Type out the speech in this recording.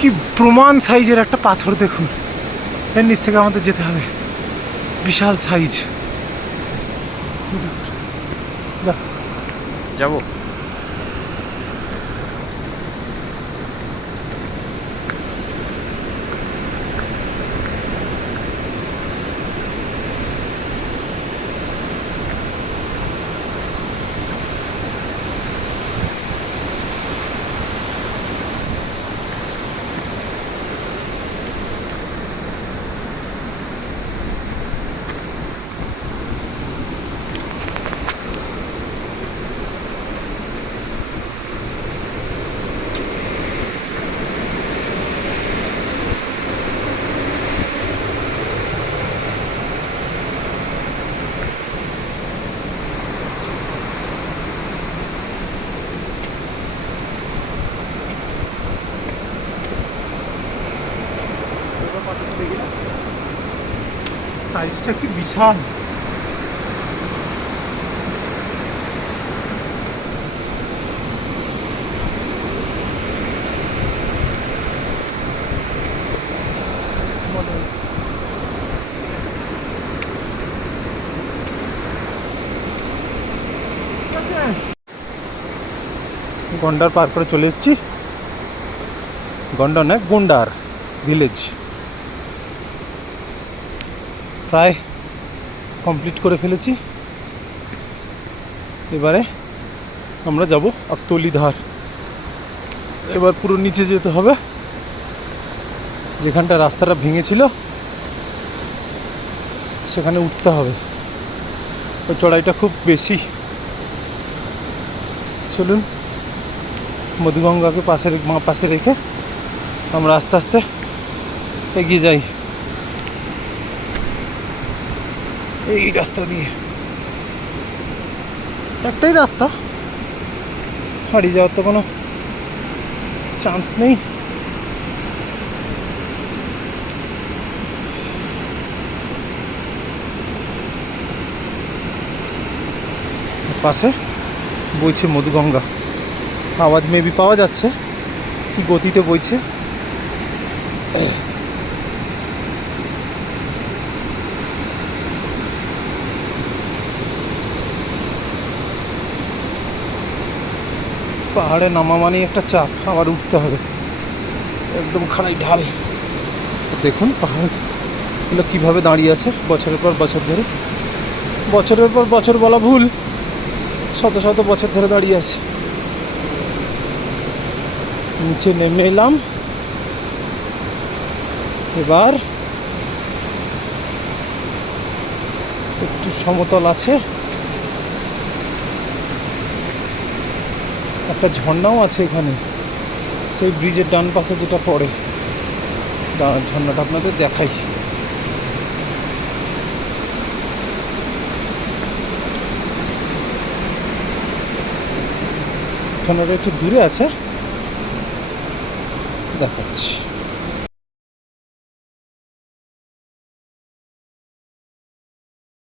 কি প্রমাণ সাইজের একটা পাথর দেখুন, এর নিচ থেকে আমাদের যেতে হবে। বিশাল সাইজ। যাবো। সাইজটা কি বিশাল। গন্ডার পার করে চলে এসেছি। গন্ডার নয়, গুন্ডার ভিলেজ। প্রায় কমপ্লিট করে ফেলেছি। এবারে আমরা যাব আকতলি ধার। এবার পুরো নিচে যেতে হবে, যেখানটা রাস্তাটা ভেঙেছিল সেখানে উঠতে হবে। ওই চড়াইটা খুব বেশি। চলুন, মধুগঙ্গাকে পাশে রেখে আমরা আস্তে আস্তে এগিয়ে যাই এই রাস্তা দিয়ে। একটাই রাস্তা, হারিয়ে যাওয়ার তো কোনো চান্স নেই। পাশে বইছে মধুগঙ্গা। আওয়াজ মেবি পাওয়া যাচ্ছে, কি গতিতে বইছে। পাহাড়ে নামা মানেই একটা চাপ, আবার উঠতে হবে। একদম খাড়াই ঢাল। দেখুন পাহাড়গুলো কীভাবে দাঁড়িয়ে আছে বছরের পর বছর ধরে। বছরের পর বছর বলা ভুল, শত শত বছর ধরে দাঁড়িয়ে আছে। নিচে নেমে এলাম। এবার একটু সমতল আছে, একটা ঝর্ণাও আছে এখানে, সেই ব্রিজের ডান পাশে যেটা পড়ে। ঝর্ণাটা আপনাদের দেখাই। ঝর্ণাটা একটু দূরে আছে, দেখাচ্ছি।